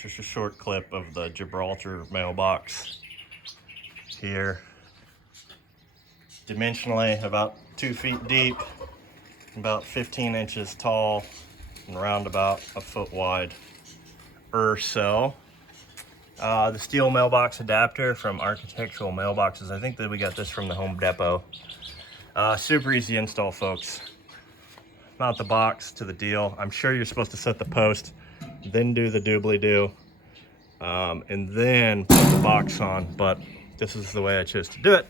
just a short clip of the Gibraltar mailbox here. Dimensionally about 2 feet deep, about 15 inches tall, and around about a foot wide or so. The steel mailbox adapter from Architectural Mailboxes. I think that we got this from the Home Depot. Super easy install, folks. Mount the box to the deal. I'm sure you're supposed to set the post, then do the doobly-doo, and then put the box on, but this is the way I chose to do it.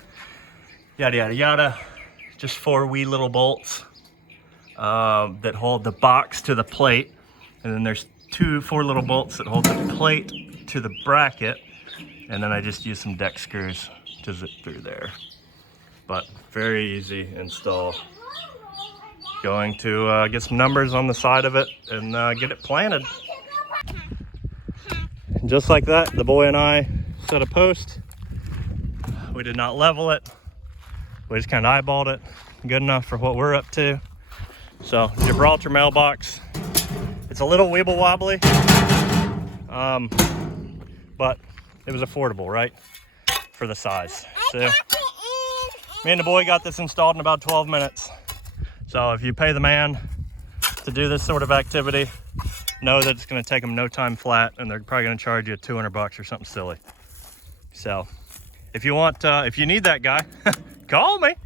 Yada, yada, yada. Just 4 wee little bolts that hold the box to the plate, and then there's 4 little bolts that hold the plate to the bracket, and then I just use some deck screws to zip through there. But very easy install. Going to get some numbers on the side of it and get it planted. And just like that, the boy and I set a post. We did not level it. We just kind of eyeballed it. Good enough for what we're up to. So Gibraltar mailbox. It's a little weeble wobbly, but it was affordable, right? For the size. So me and the boy got this installed in about 12 minutes. So if you pay the man to do this sort of activity, know that it's going to take them no time flat, and they're probably going to charge you $200 or something silly. So if you want, if you need that guy, call me.